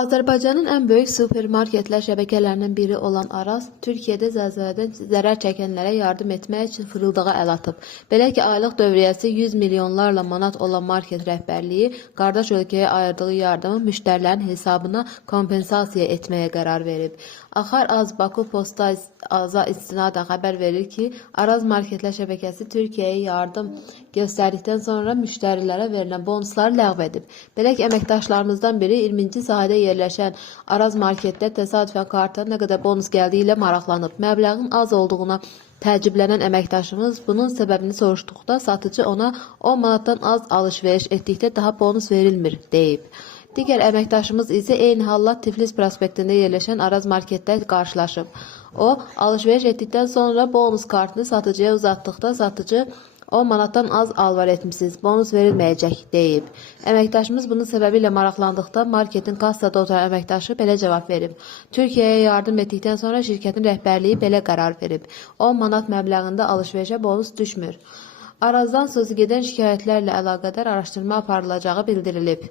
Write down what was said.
Azərbaycanın ən böyük supermarketlər şəbəkələrindən biri olan Araz, Türkiyədə zəlzələdən zərər çəkənlərə yardım etmək üçün fırıldağa əl atıb. Belə ki, aylıq dövriyyəsi 100 milyonlarla manat olan market rəhbərliyi qardaş ölkəyə ayırdığı yardımı müştərilərin hesabına kompensasiya etməyə qərar verib. Axar Az Baku Posta Aza istinadən xəbər verir ki, Araz marketlər şəbəkəsi Türkiyəyə yardım göstərdikdən sonra müştərilərə verilən bonusları ləğv edib. Belə ki, biri 20-ci sahədə yerləşən Araz marketdə təsadüfən karta nə qədər bonus gəldiyi ilə maraqlanıb. Məbləğin az olduğuna təəccüblənən əməkdaşımız bunun səbəbini soruşduqda satıcı ona 10 manatdan az alış-veriş etdikdə daha bonus verilmir deyib. Digər əməkdaşımız isə eyni halla Tiflis prospektində yerləşən Araz marketdə qarşılaşıb. O, alış-veriş etdikdən sonra bonus kartını satıcıya uzatdıqda satıcı 10 manatdan az alvar etmisiniz, bonus verilməyəcək deyib. Əməkdaşımız bunun səbəbi ilə maraqlandıqda marketin kassada oturan əməkdaşı belə cavab verib. Türkiyəyə yardım etdikdən sonra şirkətin rəhbərliyi belə qərar verib. 10 manat məbləğində alış-verişə bonus düşmür. Arazdan sözü gedən şikayətlərlə əlaqədar araşdırma aparılacağı bildirilib.